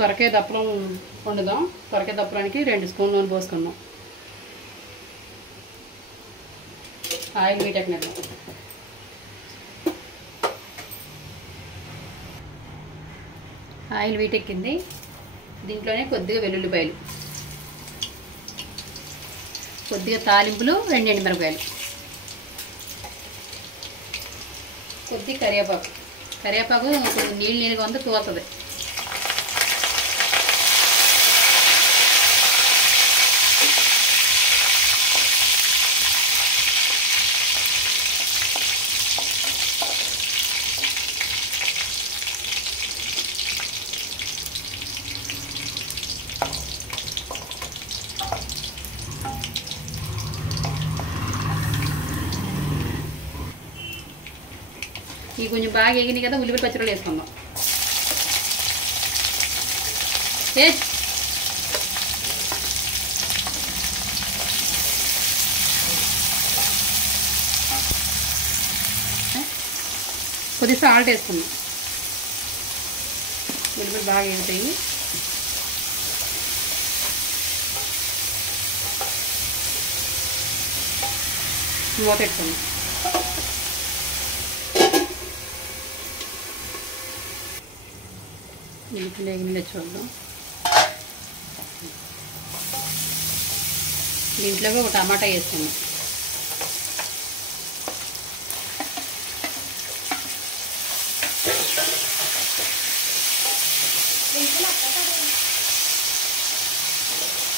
సొరకాయ దప్పలం వండుదాం. సొరకాయ దప్పలానికి 2 స్పూన్లు నూనె పోసుకుందాం. ఆయిల్ వీటెక్కిద్దాం. ఆయిల్ వీటెక్కింది. దీంట్లోనే కొద్దిగా వెల్లుల్లిపాయలు, కొద్దిగా తాలింపులు, 2 ఎండుమిరపకాయలు, కొద్దిగా కరివేపాకు. కరివేపాకు కొంచెం నీళ్ళగా ఉంది, తోలుతుంది. ఇవి కొంచెం బాగా ఎగినాయి కదా, ఉల్లిపాయ పచ్చడిలో వేసుకుందాం. కొద్దిగా సాల్ట్ వేసుకుందాం. ఉల్లిపాయ బాగా ఎగుతాయి. మూత పెట్టుకుందాం. ఉల్లిపాయలు ఎగిన చూద్దాం. దీంట్లోకి ఒక టమాటా వేసుకుందాం.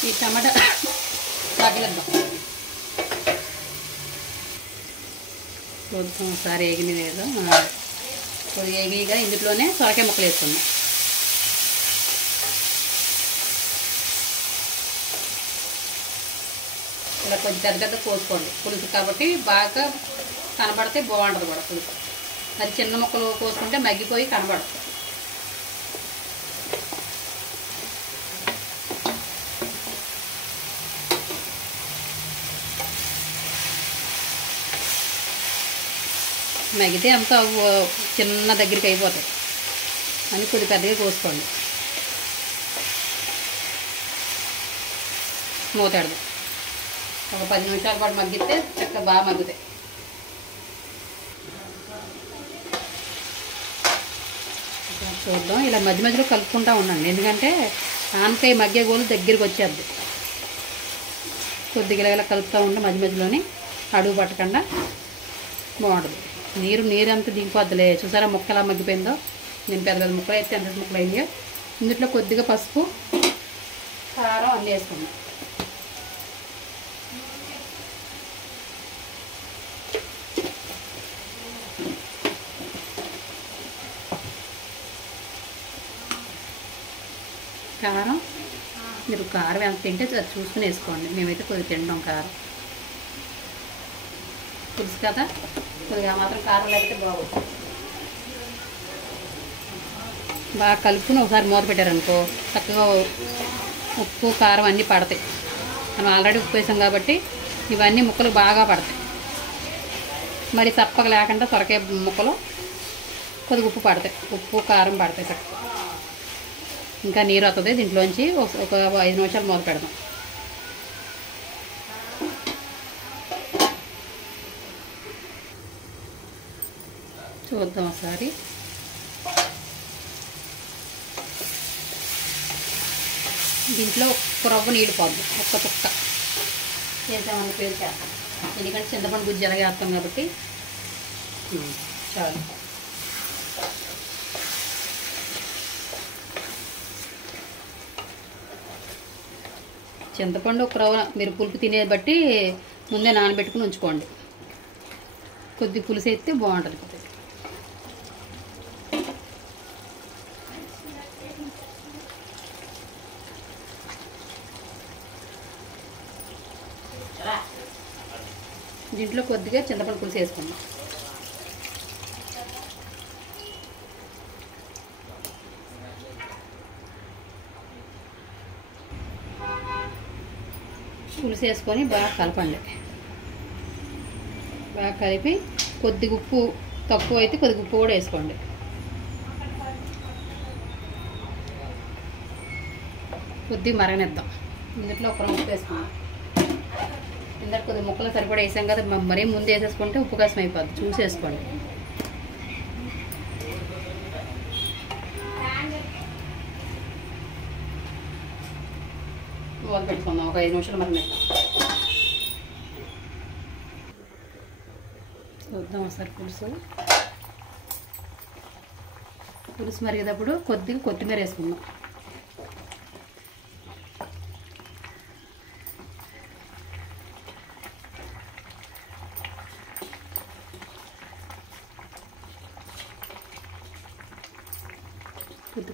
ఈ టమాటా తగిలిద్దాం. చూద్దాం ఒకసారి ఎగిన లేదో. కొద్దిగా ఎగిగా ఇందులోనే సొరకాయ ముక్కలు వేసుకుందాం. ఇలా కొంచెం పెద్ద కోసుకోండి. పులుసు కాబట్టి బాగా కనబడితే బాగుంటుంది కూడా పులుసు. మరి చిన్న ముక్కలు కోసుకుంటే మగ్గిపోయి కనబడుతుంది. మగ్గితే అంతా చిన్న దగ్గరికి అయిపోతాయి అని కొద్ది పెద్దగా కోసుకోండి. మూతాడదు. ఒక 10 నిమిషాల పాటు మగ్గితే చక్కగా బాగా మగ్గుతాయి. చూద్దాం. ఇలా మధ్య మధ్యలో కలుపుకుంటూ ఉండండి, ఎందుకంటే ఆనకాయ మగ్గే గోలు దగ్గరికి వచ్చేద్ది. కొద్దిగా ఇలా కలుపుతూ ఉంటే మధ్య మధ్యలోని అడుగు పట్టకుండా బాగుంటుంది. నీరు అంతా దిగిపోద్దులే. చూసారా ముక్క ఎలా మగ్గిపోయిందో. నేను పెద్ద ముక్కలు అయితే ఎంత ముక్కలు అయినాయో. ఇందులో కొద్దిగా పసుపు, కారం అన్నీ వేసుకున్నాం. కారం మీరు కారం ఎంత తింటే అది చూసుకుని వేసుకోండి. మేమైతే కొద్దిగా తింటాం కారం. పులుసు కదా, కొద్దిగా మాత్రం కారం లేకపోతే బాగుంటుంది. బాగా కలుపుకుని ఒకసారి మూత పెట్టారనుకో చక్కగా ఉప్పు కారం అన్నీ పడతాయి. మనం ఆల్రెడీ ఉప్పు వేసాం కాబట్టి ఇవన్నీ ముక్కలు బాగా పడతాయి. మరి చప్పగా లేకుండా సొరకాయ ముక్కలు కొద్దిగా ఉప్పు పడతాయి, ఉప్పు కారం పడతాయి చక్కగా. ఇంకా నీరు వస్తుంది. దీంట్లోంచి ఒక 5 నిమిషాలు మూత పెడదాం. చూద్దాం ఒకసారి. దీంట్లో ఒక్క రవ్వ నీళ్ళు పోద్దాం. ఒక్క చుక్క చేసామన్న పేరు చేస్తాం. ఎందుకంటే చింతపండు గుజ్జు ఎలాగే వేస్తాం కాబట్టి చాలు. చింతపండు ఒక రవ్వ మీరు పులుపు తినేది బట్టి ముందే నానబెట్టుకుని ఉంచుకోండి. కొద్ది పులుసు అయితే బాగుంటుంది. కొద్దిగా దీంట్లో కొద్దిగా చింతపండు పులుసు వేసుకుందాం. పులుసు వేసుకొని బాగా కలపండి. బాగా కలిపి కొద్దిగా ఉప్పు తక్కువ అయితే కొద్దిగా ఉప్పు కూడా వేసుకోండి. కొద్దిగా మరగనిద్దాం. ఇందులో ఒక ఉప్పు వేసుకుందాం. ఇందులో కొద్దిగా ముక్కలు సరిపడా వేసాం కదా, మరీ ముందు వేసేసుకుంటే ఉప్పు కాసం అయిపోద్ది, చూసేసుకోండి. మూత పెట్టుకుందాం, ఒక 5 నిమిషాలు మరగనిద్దాం. చూద్దాం ఒకసారి పులుసు మరిగేటప్పుడు కొద్దిగా కొత్తిమీర వేసుకుందాం.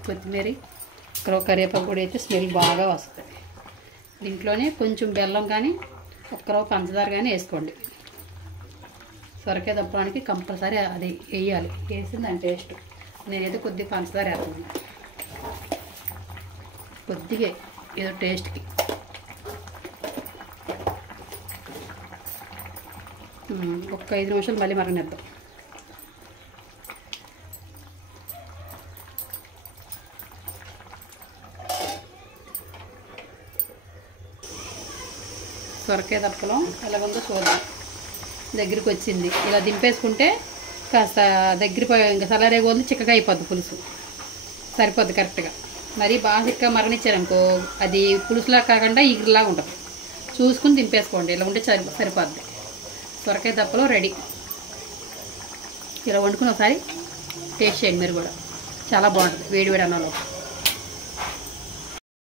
కొత్తిమీర కరివేపాకు కూడా అయితే స్మెల్ బాగా వస్తుంది. దీంట్లోనే కొంచెం బెల్లం కానీ ఒక్కరో పంచదార కానీ వేసుకోండి. సొరకాయ దప్పడానికి కంపల్సరీ అది వేయాలి, వేసి దాని టేస్ట్. నేనైతే కొద్దిగా పంచదార వేస్తున్నాను, కొద్దిగా ఏదో టేస్ట్కి. ఒక 5 నిమిషాలు మళ్ళీ మరగనిద్దాం. సొరకాయ దప్పలో ఎలాగుందో చూద్దాం. దగ్గరికి వచ్చింది, ఇలా దింపేసుకుంటే కాస్త దగ్గర ఇంకా చల్లారే కొద్ది చిక్కగా అయిపోద్ది పులుసు, సరిపోద్ది కరెక్ట్గా. మరి బాగా చిక్కగా మరగనిచ్చారనుకో అది పులుసులా కాకుండా ఈగురులాగా ఉంటుంది. చూసుకుని దింపేసుకోండి, ఇలా ఉంటే సరిపోద్ది. సొరకాయ దప్పలో రెడీ. ఇలా వండుకుని ఒకసారి టేస్ట్ చేయండి మీరు కూడా, చాలా బాగుంటుంది వేడి వేడి అన్నంలో.